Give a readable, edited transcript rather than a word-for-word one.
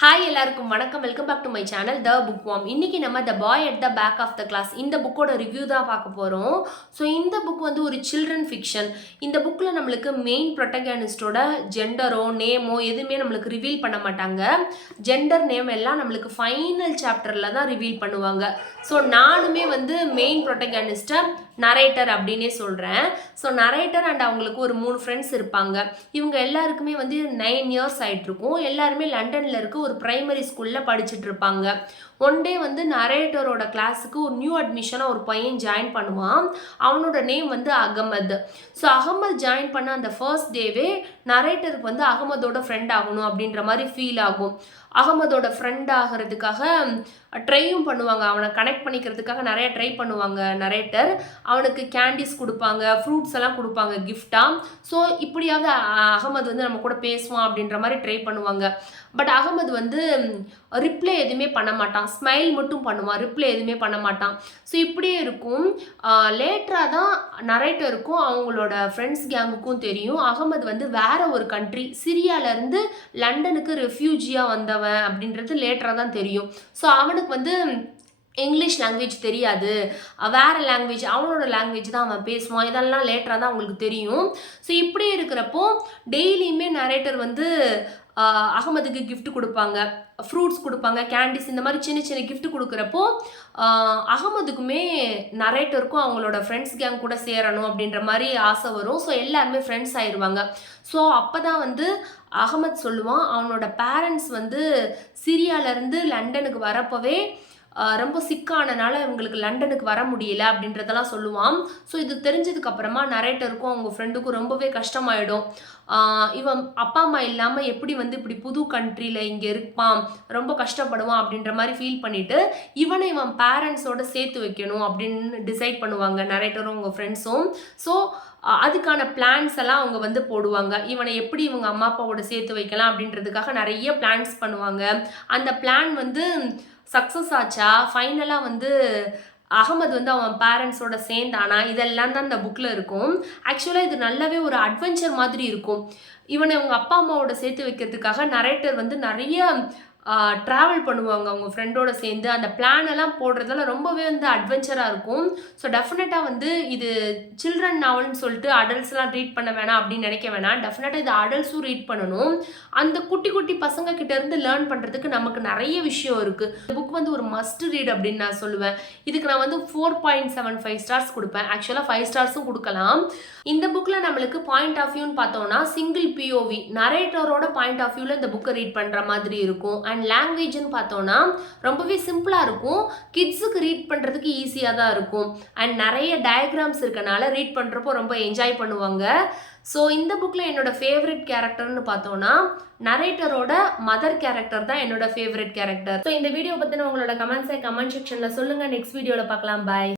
Hi எல்லாருக்கும் வணக்கம். Welcome back to my channel the book worm. இன்னைக்கு நம்ம the boy at the back of the class இந்த புக்கோட ரிவ்யூ தான் பார்க்க போகிறோம். ஸோ இந்த புக் வந்து ஒரு சில்ட்ரன் ஃபிக்ஷன். இந்த புக்கில் நம்மளுக்கு மெயின் ப்ரொட்டகனிஸ்டோட ஜெண்டரோ நேமோ எதுவுமே நம்மளுக்கு ரிவீல் பண்ண மாட்டாங்க. ஜெண்டர் நேம் எல்லாம் நம்மளுக்கு ஃபைனல் சாப்டரில் தான் ரிவீல் பண்ணுவாங்க. ஸோ நானுமே வந்து மெயின் ப்ரொட்டகனிஸ்ட்டை நரேட்டர் அப்படின்னே சொல்கிறேன். ஸோ நரேட்டர் அண்ட் அவங்களுக்கு ஒரு 3 ஃப்ரெண்ட்ஸ் இருப்பாங்க. இவங்க எல்லாருக்குமே வந்து 9 இயர்ஸ் ஆகிட்ருக்கும். எல்லாருமே லண்டனில் இருக்க ஒரு பிரைமரி ஸ்கூலில் படிச்சுட்டு இருப்பாங்க. ஒன் டே வந்து நரேட்டரோட கிளாஸுக்கு ஒரு நியூ அட்மிஷனாக ஒரு பையன் ஜாயின் பண்ணுவான். அவனோட நேம் வந்து அகமது. ஸோ அகமது ஜாயின் பண்ண அந்த ஃபர்ஸ்ட் டேவே நரேட்டருக்கு வந்து அகமதோட ஃப்ரெண்ட் ஆகணும் அப்படின்ற மாதிரி ஃபீல் ஆகும். அகமதோட ஃப்ரெண்ட் ஆகிறதுக்காக ட்ரையும் பண்ணுவாங்க. அவனை கனெக்ட் பண்ணிக்கிறதுக்காக நிறைய ட்ரை பண்ணுவாங்க நரேட்டர். அவனுக்கு கேண்டீஸ் கொடுப்பாங்க, ஃப்ரூட்ஸ் எல்லாம் கொடுப்பாங்க கிஃப்டாக. ஸோ இப்படியாவது அகமது வந்து நம்ம கூட பேசுவான் அப்படின்ற மாதிரி ட்ரை பண்ணுவாங்க. பட் அகமது வந்து ரிப்ளை எதுவுமே பண்ண மாட்டான். ஸ்மைல் மட்டும் பண்ணுவான், ரிப்ளை எதுவுமே பண்ண மாட்டான். ஸோ இப்படியே இருக்கும். லேட்டராக தான் நரேட்டருக்கும் அவங்களோட ஃப்ரெண்ட்ஸ் கேங்குக்கும் தெரியும் அகமது வந்து வேற ஒரு கண்ட்ரி சிரியாவிலேருந்து லண்டனுக்கு ரெஃப்யூஜியாக வந்தவன் அப்படின்றது லேட்டராக தான் தெரியும். ஸோ அவனுக்கு வந்து இங்கிலீஷ் லாங்குவேஜ் தெரியாது, வேறு லாங்குவேஜ் அவனோட லாங்குவேஜ் தான் அவன் பேசுவான். இதெல்லாம் லேட்டராக தான் அவங்களுக்கு தெரியும். ஸோ இப்படி இருக்கிறப்போ டெய்லியுமே நரேட்டர் வந்து அகமதுக்கு கிஃப்ட் கொடுப்பாங்க, ஃப்ரூட்ஸ் கொடுப்பாங்க, கேண்டீஸ், இந்த மாதிரி சின்ன சின்ன கிஃப்ட் கொடுக்குறப்போ அகமதுக்குமே நரேட்டருக்கும் அவங்களோட ஃப்ரெண்ட்ஸ் கேங் கூட சேரணும் அப்படின்ற மாதிரி ஆசை வரும். ஸோ எல்லாருமே ஃப்ரெண்ட்ஸ் ஆயிடுவாங்க. ஸோ அப்போ தான் வந்து அகமது சொல்லுவான் அவனோட பேரண்ட்ஸ் வந்து சிரியாவிலேருந்து லண்டனுக்கு வரப்போவே ரொம்ப சிக்கானனால இவங்களுக்கு லண்டனுக்கு வர முடியல அப்படின்றதெல்லாம் சொல்லுவான். ஸோ இது தெரிஞ்சதுக்கு அப்புறமா நரேட்டருக்கும் அவங்க ஃப்ரெண்டுக்கும் ரொம்பவே கஷ்டமாயிடும். இவன் அப்பா அம்மா இல்லாமல் எப்படி வந்து இப்படி புது கண்ட்ரியில் இங்கே இருப்பான், ரொம்ப கஷ்டப்படுவான் அப்படின்ற மாதிரி ஃபீல் பண்ணிட்டு இவனை இவன் பேரண்ட்ஸோட சேர்த்து வைக்கணும் அப்படின்னு டிசைட் பண்ணுவாங்க நரேட்டரும் அவங்க ஃப்ரெண்ட்ஸும். ஸோ அதுக்கான பிளான்ஸ் எல்லாம் அவங்க வந்து போடுவாங்க. இவனை எப்படி இவங்க அம்மா அப்பாவோட சேர்த்து வைக்கலாம் அப்படின்றதுக்காக நிறைய பிளான்ஸ் பண்ணுவாங்க. அந்த பிளான் வந்து சக்ஸஸ் ஆச்சா, ஃபைனலாக வந்து அகமது வந்து அவன் பேரண்ட்ஸோட சேர்ந்தானா, இதெல்லாம் தான் இந்த புக்கில் இருக்கும். ஆக்சுவலாக இது நல்லாவே ஒரு அட்வென்ச்சர் மாதிரி இருக்கும். இவனை அவங்க அப்பா அம்மாவோட சேர்த்து வைக்கிறதுக்காக நரேட்டர் வந்து நிறைய ட்ராவல் பண்ணுவாங்க அவங்க ஃப்ரெண்டோட சேர்ந்து. அந்த பிளான் எல்லாம் போடுறதால ரொம்பவே வந்து அட்வென்ச்சராக இருக்கும். ஸோ டெஃபினட்டாக வந்து இது சில்ட்ரன் நாவல்னு சொல்லிட்டு அடல்ட்ஸ்லாம் ரீட் பண்ண வேணாம் அப்படின்னு நினைக்க வேணாம். டெஃபினட்டாக இது அடல்ட்ஸும் ரீட் பண்ணணும். அந்த குட்டி குட்டி பசங்க கிட்ட இருந்து லேர்ன் பண்ணுறதுக்கு நமக்கு நிறைய விஷயம் இருக்குது. இந்த புக் வந்து ஒரு மஸ்ட் ரீட் அப்படின்னு நான் சொல்லுவேன். இதுக்கு நான் வந்து 4.75 ஸ்டார்ஸ் கொடுப்பேன். ஆக்சுவலாக 5 ஸ்டார்ஸும் கொடுக்கலாம். இந்த புக்கில் நம்மளுக்கு பாயிண்ட் ஆஃப் வியூன்னு பார்த்தோம்னா சிங்கிள் பிஓவி நரேட்டரோட பாயிண்ட் ஆஃப் வியூவில் இந்த புக்கை ரீட் பண்ணுற மாதிரி இருக்கும். அண்ட் லாங்குவேஜ்னு பார்த்தோன்னா ரொம்பவே சிம்பிளாக இருக்கும். கிட்ஸுக்கு ரீட் பண்ணுறதுக்கு ஈஸியாக தான் இருக்கும். அண்ட் நிறைய டயக்ராம்ஸ் இருக்கனால ரீட் பண்ணுறப்போ ரொம்ப என்ஜாய் பண்ணுவாங்க. ஸோ இந்த புக்கில் என்னோட ஃபேவரட் கேரக்டர்னு பார்த்தோன்னா நரேட்டரோட மதர் கேரக்டர் தான் என்னோட ஃபேவரட் கேரக்டர். ஸோ இந்த வீடியோ பற்றின உங்களோட கமெண்ட்ஸை கமெண்ட் செக்ஷனில் சொல்லுங்கள். நெக்ஸ்ட் வீடியோவில் பார்க்கலாம். பாய்.